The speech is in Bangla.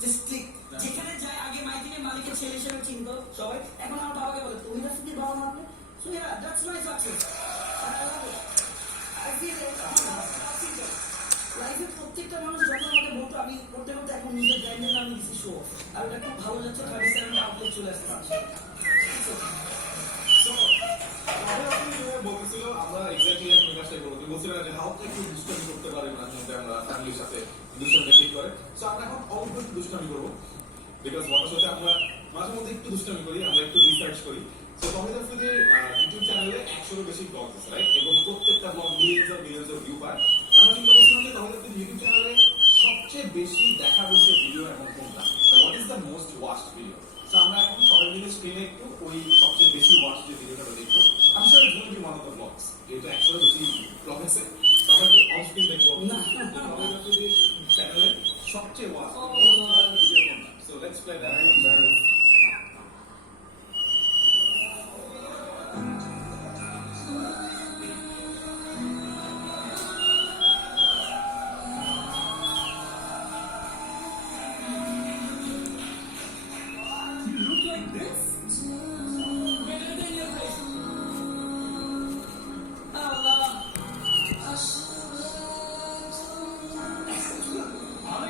Just click. যেখানে যায় আগে মাইকিনের মালিকের ছেলে হিসেবে চিনতো সবাই, এখন আমার বাবাকে বলে তুমি রাফিদের বাবা না আপনি। So yeah that's my success. I feel লাইফে প্রত্যেকটা মানুষ যখন আমাকে বলতো, আমি করতে করতে এখন নিজের ব্র্যান্ডের নাম দিচ্ছি শো, আর ওটা খুব ভালো যাচ্ছে। 37 আউটলেট চলে আসছে। বলতেছিল আমরা এক্স্যাক্টলি এক কাজটাই করবো। তুমি বলছিলে যে হাউটা একটু দুষ্টামি করতে পারি মাঝে মধ্যে আমরা ফ্যামিলির সাথে দুষ্টামি ঠিক করে। সো আমরা এখন অল্প একটু দুষ্টামি করবো, বিকজ ওয়াটার সাথে আমরা মাঝে মধ্যে একটু দুষ্টামি করি, আমরা একটু রিসার্চ করি। সো তহিদ আফ্রিদির ইউটিউব চ্যানেলে 100-এরও বেশি ব্লগ আছে, রাইট? এবং প্রত্যেকটা ব্লগ মিলিয়ন্স অফ ভিউ পায়। আমরা চিন্তা করছিলাম যে তহিদ আফ্রিদির ইউটিউব চ্যানেলে সবচেয়ে বেশি দেখা হয়েছে ভিডিও এমন কোনটা, what is the most watched video. So আমরা এখন সবাই মিলে স্ক্রিনে একটু ওই সবচেয়ে বেশি ওয়াচ যে ভিডিওটা দেখবো। আমি sure it's going to be one of the blogs, যেহেতু 100-এরও বেশি ব্লগ আছে। আমরা একটু অন স্ক্রিন দেখবো তহিদ আফ্রিদির চ্যানেলে সবচেয়ে ওয়াচ ভিডিও কোনটা। So let's play that.